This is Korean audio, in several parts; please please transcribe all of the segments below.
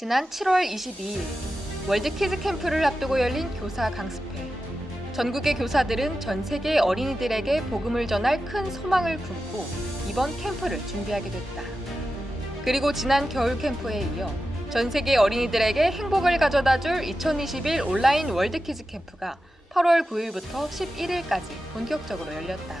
지난 7월 22일 월드 키즈 캠프를 앞두고 열린 교사 강습회. 전국의 교사들은 전 세계 어린이들에게 복음을 전할 큰 소망을 품고 이번 캠프를 준비하게 됐다. 그리고 지난 겨울 캠프에 이어 전 세계 어린이들에게 행복을 가져다줄 2021 온라인 월드 키즈 캠프가 8월 9일부터 11일까지 본격적으로 열렸다.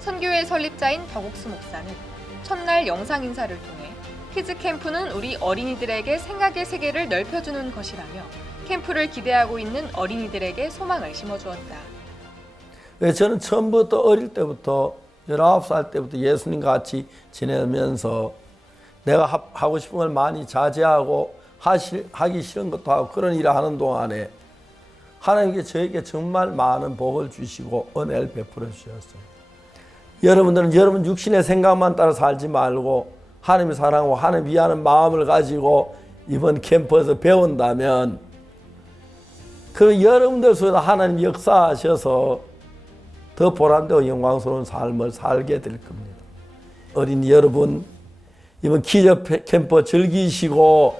선교회 설립자인 덕옥수 목사는 첫날 영상 인사를 통해 키즈 캠프는 우리 어린이들에게 생각의 세계를 넓혀주는 것이라며 캠프를 기대하고 있는 어린이들에게 소망을 심어주었다. 저는 처음부터 어릴 때부터 19살 때부터 예수님 같이 지내면서 내가 하고 싶은 걸 많이 자제하고 하기 싫은 것도 하고 그런 일을 하는 동안에 하나님께 저에게 정말 많은 복을 주시고 은혜를 베풀어 주셨어요. 여러분들은 여러분 육신의 생각만 따라 살지 말고 하나님을 사랑하고 하나님 위하는 마음을 가지고 이번 캠프에서 배운다면 그 여러분들 속에서 하나님 역사하셔서 더 보람되고 영광스러운 삶을 살게 될 겁니다. 어린이 여러분, 이번 키즈 캠프 즐기시고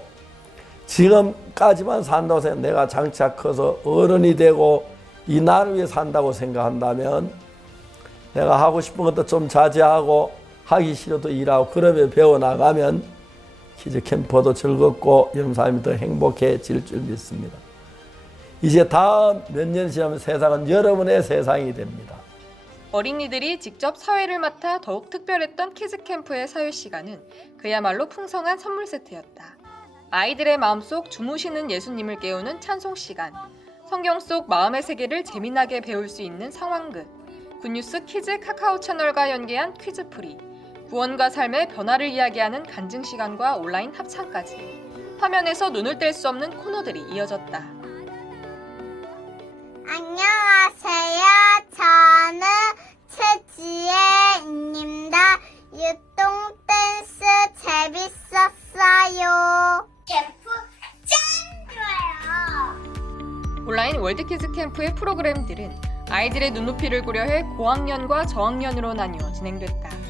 지금까지만 산다고 생각, 내가 장차 커서 어른이 되고 이 나를 위해 산다고 생각한다면 내가 하고 싶은 것도 좀 자제하고 하기 싫어도 일하고 그러면 배워나가면 키즈 캠프도 즐겁고 여러분 삶이 더 행복해질 줄 믿습니다. 이제 다음 몇 년이 지나면 세상은 여러분의 세상이 됩니다. 어린이들이 직접 사회를 맡아 더욱 특별했던 키즈 캠프의 사회 시간은 그야말로 풍성한 선물 세트였다. 아이들의 마음속 주무시는 예수님을 깨우는 찬송 시간, 성경 속 마음의 세계를 재미나게 배울 수 있는 상황극, 굿뉴스 키즈 카카오 채널과 연계한 퀴즈풀이, 구원과 삶의 변화를 이야기하는 간증 시간과 온라인 합창까지 화면에서 눈을 뗄 수 없는 코너들이 이어졌다. 안녕하세요. 저는 최지혜입니다. 유통 댄스 재밌었어요. 캠프 짱 좋아요. 온라인 월드키즈 캠프의 프로그램들은 아이들의 눈높이를 고려해 고학년과 저학년으로 나뉘어 진행됐다.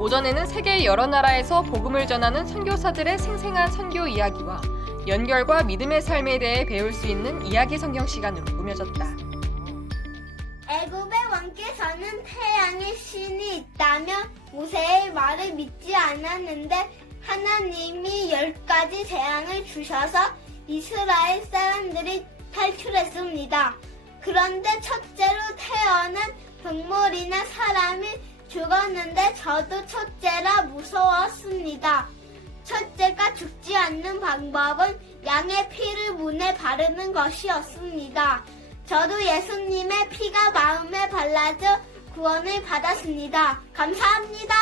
오전에는 세계 여러 나라에서 복음을 전하는 선교사들의 생생한 선교 이야기와 연결과 믿음의 삶에 대해 배울 수 있는 이야기 성경 시간으로 꾸며졌다. 애굽의 왕께서는 태양의 신이 있다며 모세의 말을 믿지 않았는데 하나님이 10가지 재앙을 주셔서 이스라엘 사람들이 탈출했습니다. 그런데 첫째로 태어난 동물이나 사람이 죽었는데 저도 첫째라 무서웠습니다. 첫째가 죽지 않는 방법은 양의 피를 문에 바르는 것이었습니다. 저도 예수님의 피가 마음에 발라져 구원을 받았습니다. 감사합니다.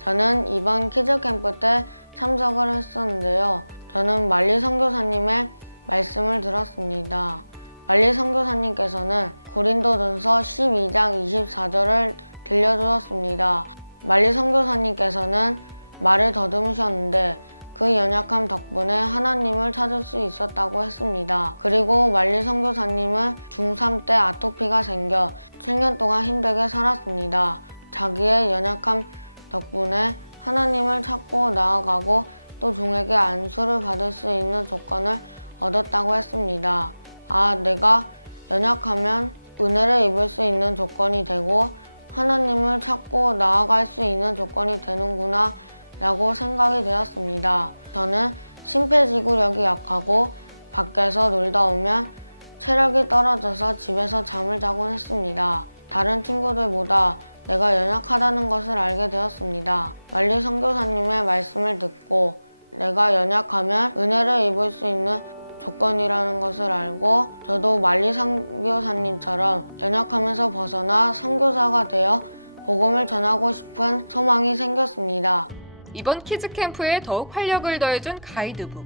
저는 이번 키즈 캠프 때 참석을 했었는데요. 저는 말리 선교사님의 말씀을 들었습니다. 말리 선교사님께서는 고린도전서 12장 24절을 들려주었습니다. 말리 선교사님께서는 말을 더듬으셨는데 그 연약함 덕분에 하나님을 찾을 수 있었다고 했습니다. 그리고 말리 선교사님은 중3 때 아토피가 생겨 7년 동안 힘들게 살았습니다. 자기의 연약함 덕분에 하나님을 찾고 나아가고 또 종에게 안수를 받을 수 있는 조건을 얻었다고 했습니다. 아, 내가 연약하면 은혜를 입을 수 있는 조건이 되고 하나님을 찾고 나아갈 수 있는 조건이 되는구나 라고 생각이 되었습니다. 저는 심폐지구력이 약하고 밖에서 놀다 오면 체력이 떨어져서 집에서 잠을 자곤 했습니다. 다른 친구들보다 내가 연약하다는 것을 알게 되었습니다. 말리 선교사님의 말씀을 듣고 내가 연약하면 은혜를 입을 수 있는 조건이라는 것을 알고 저도 말리 선교사님처럼 연약함에서 벗어나 선교사가 되어 복음을 전하고 싶은 소망이 생겼습니다. 이번 키즈 캠프에 더욱 활력을 더해준 가이드북.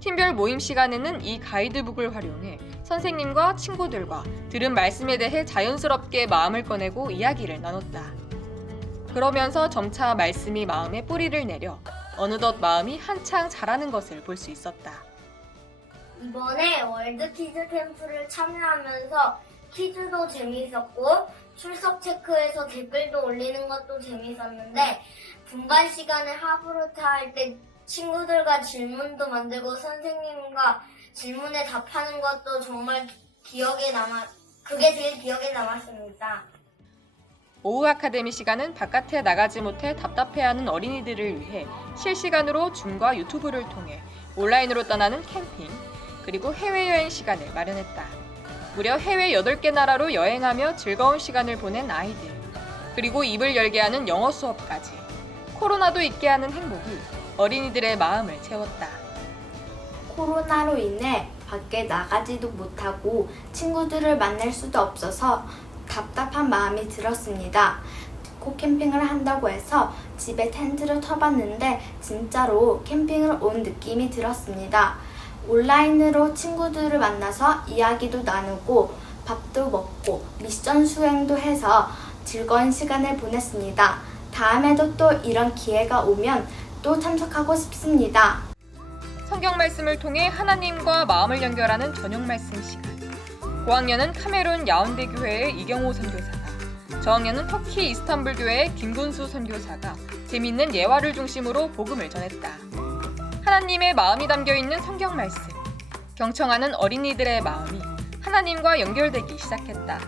팀별 모임 시간에는 이 가이드북을 활용해 선생님과 친구들과 들은 말씀에 대해 자연스럽게 마음을 꺼내고 이야기를 나눴다. 그러면서 점차 말씀이 마음에 뿌리를 내려 어느덧 마음이 한창 자라는 것을 볼 수 있었다. 이번에 월드 키즈 캠프를 참여하면서 퀴즈도 재미있었고 출석 체크해서 댓글도 올리는 것도 재미있었는데 분발 시간에 하부르타 할 때 친구들과 질문도 만들고 선생님과 질문에 답하는 것도 정말 그게 제일 기억에 남았습니다. 오후 아카데미 시간은 바깥에 나가지 못해 답답해하는 어린이들을 위해 실시간으로 줌과 유튜브를 통해 온라인으로 떠나는 캠핑, 그리고 해외여행 시간을 마련했다. 무려 해외 8개 나라로 여행하며 즐거운 시간을 보낸 아이들, 그리고 입을 열게 하는 영어 수업까지. 코로나도 있게 하는 행복이 어린이들의 마음을 채웠다. 코로나로 인해 밖에 나가지도 못하고 친구들을 만날 수도 없어서 답답한 마음이 들었습니다. 꼭 캠핑을 한다고 해서 집에 텐트를 쳐봤는데 진짜로 캠핑을 온 느낌이 들었습니다. 온라인으로 친구들을 만나서 이야기도 나누고 밥도 먹고 미션 수행도 해서 즐거운 시간을 보냈습니다. 다음에도 또 이런 기회가 오면 또 참석하고 싶습니다. 성경 말씀을 통해 하나님과 마음을 연결하는 저녁 말씀 시간. 고학년은 카메룬 야운데 교회의 이경호 선교사가, 저학년은 터키 이스탄불 교회의 김군수 선교사가 재미있는 예화를 중심으로 복음을 전했다. 하나님의 마음이 담겨있는 성경 말씀, 경청하는 어린이들의 마음이 하나님과 연결되기 시작했다.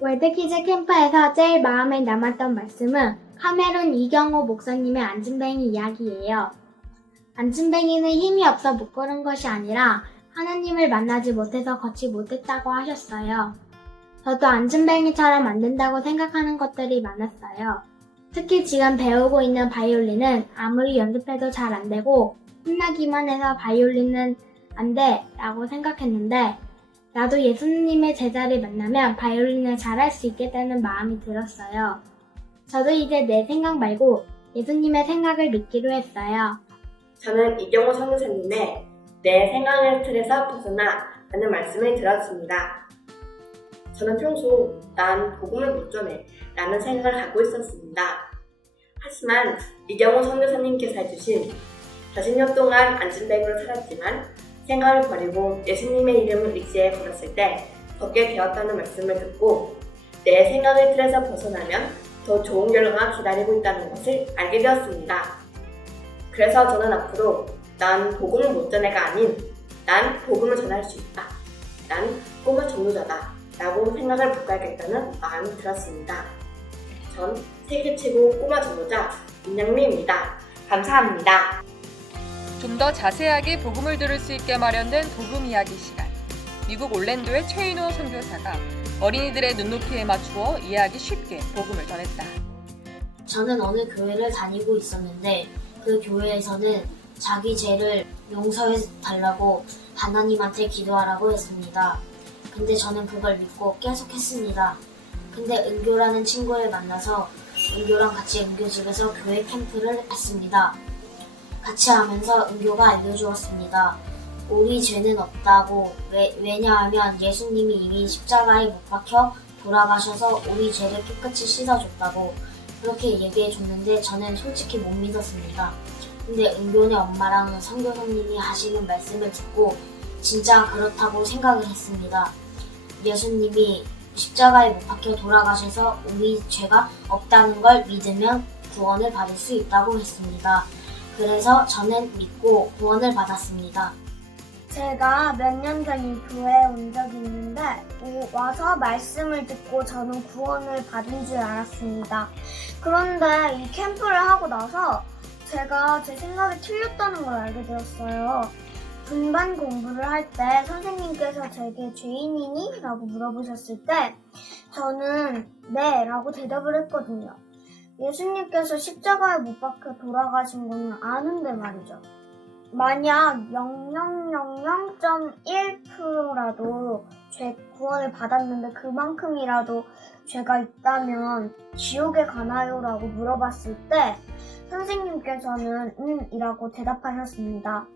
월드키즈 캠프에서 제일 마음에 남았던 말씀은 카메룬 이경호 목사님의 안진뱅이 이야기예요. 안진뱅이는 힘이 없어 못 걸은 것이 아니라 하나님을 만나지 못해서 걷지 못했다고 하셨어요. 저도 안진뱅이처럼 안 된다고 생각하는 것들이 많았어요. 특히 지금 배우고 있는 바이올린은 아무리 연습해도 잘 안 되고 혼나기만 해서 바이올린은 안 돼 라고 생각했는데 나도 예수님의 제자를 만나면 바이올린을 잘할 수 있겠다는 마음이 들었어요. 저도 이제 내 생각 말고 예수님의 생각을 믿기로 했어요. 저는 이경호 선교사님의 내 생각의 틀에서 벗어나 라는 말씀을 들었습니다. 저는 평소 난 복음을 못 전해 라는 생각을 갖고 있었습니다. 하지만 이경호 선교사님께서 해주신 40년 동안 안진뱅으로 살았지만 생각을 버리고 예수님의 이름을 일지에 걸었을 때 걷게 되었다는 말씀을 듣고 내 생각의 틀에서 벗어나면 더 좋은 결과가 기다리고 있다는 것을 알게 되었습니다. 그래서 저는 앞으로 난 복음을 못 전해가 아닌 난 복음을 전할 수 있다. 난 꿈의 전도자다. 라고 생각을 바꿔야겠다는 마음이 들었습니다. 전 세계 최고 꿈의 전도자 임영미입니다. 감사합니다. 좀 더 자세하게 복음을 들을 수 있게 마련된 복음 이야기 시간. 미국 올랜도의 최인호 선교사가 어린이들의 눈높이에 맞추어 이해하기 쉽게 복음을 전했다. 저는 어느 교회를 다니고 있었는데 그 교회에서는 자기 죄를 용서해 달라고 하나님한테 기도하라고 했습니다. 근데 저는 그걸 믿고 계속 했습니다. 근데 은교라는 친구를 만나서 은교랑 같이 은교집에서 교회 캠프를 했습니다. 같이 하면서 은교가 알려주었습니다. 우리 죄는 없다고. 왜냐하면 예수님이 이미 십자가에 못 박혀 돌아가셔서 우리 죄를 깨끗이 씻어줬다고 그렇게 얘기해줬는데 저는 솔직히 못 믿었습니다. 근데 은교네 엄마랑 선교사님이 하시는 말씀을 듣고 진짜 그렇다고 생각을 했습니다. 예수님이 십자가에 못 박혀 돌아가셔서 우리 죄가 없다는 걸 믿으면 구원을 받을 수 있다고 했습니다. 그래서 저는 믿고 구원을 받았습니다. 제가 몇 년 전 이 교회에 온 적이 있는데 와서 말씀을 듣고 저는 구원을 받은 줄 알았습니다. 그런데 이 캠프를 하고 나서 제가 제 생각이 틀렸다는 걸 알게 되었어요. 분반 공부를 할 때 선생님께서 제게 죄인이니? 라고 물어보셨을 때 저는 네 라고 대답을 했거든요. 예수님께서 십자가에 못 박혀 돌아가신 건 아는데 말이죠. 만약 0000.1%라도 죄 구원을 받았는데 그만큼이라도 죄가 있다면 지옥에 가나요? 라고 물어봤을 때 선생님께서는 이라고 대답하셨습니다.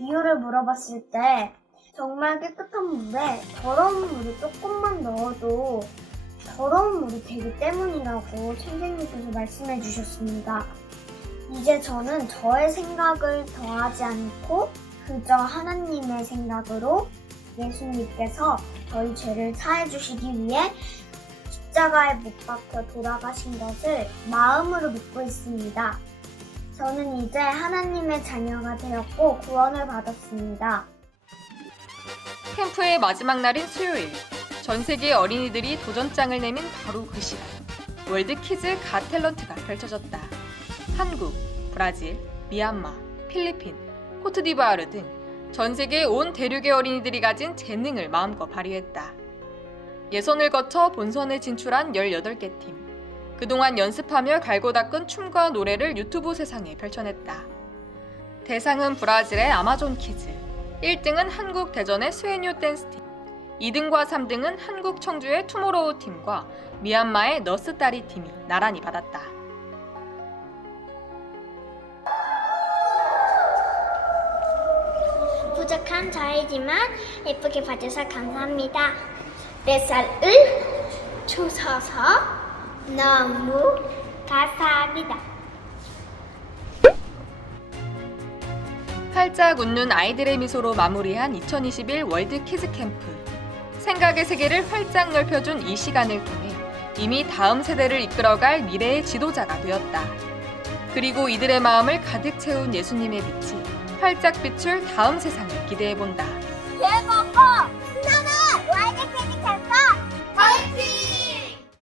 이유를 물어봤을 때 정말 깨끗한 물에 더러운 물을 조금만 넣어도 더러운 물이 되기 때문이라고 선생님께서 말씀해 주셨습니다. 이제 저는 저의 생각을 더하지 않고 그저 하나님의 생각으로 예수님께서 저희 죄를 사해 주시기 위해 십자가에 못 박혀 돌아가신 것을 마음으로 믿고 있습니다. 저는 이제 하나님의 자녀가 되었고 구원을 받았습니다. 캠프의 마지막 날인 수요일, 전 세계 어린이들이 도전장을 내민 바로 그 시간, 월드 키즈 갓 탤런트가 펼쳐졌다. 한국, 브라질, 미얀마, 필리핀, 코트디부아르 등 전 세계 온 대륙의 어린이들이 가진 재능을 마음껏 발휘했다. 예선을 거쳐 본선에 진출한 18개 팀. 그동안 연습하며 갈고 닦은 춤과 노래를 유튜브 세상에 펼쳐냈다. 대상은 브라질의 아마존 키즈, 1등은 한국 대전의 스웨뉴 댄스팀, 2등과 3등은 한국 청주의 투모로우 팀과 미얀마의 너스따리 팀이 나란히 받았다. 부족한 저이지만 예쁘게 봐줘서 감사합니다. 내 쌀을 주셔서 너무 감사합니다. 활짝 웃는 아이들의 미소로 마무리한 2021 월드 키즈 캠프. 생각의 세계를 활짝 넓혀준 이 시간을 통해 이미 다음 세대를 이끌어갈 미래의 지도자가 되었다. 그리고 이들의 마음을 가득 채운 예수님의 빛이 활짝 비출 다음 세상을 기대해본다. 즐겁고 신나는 월드 키즈 캠프 화이팅!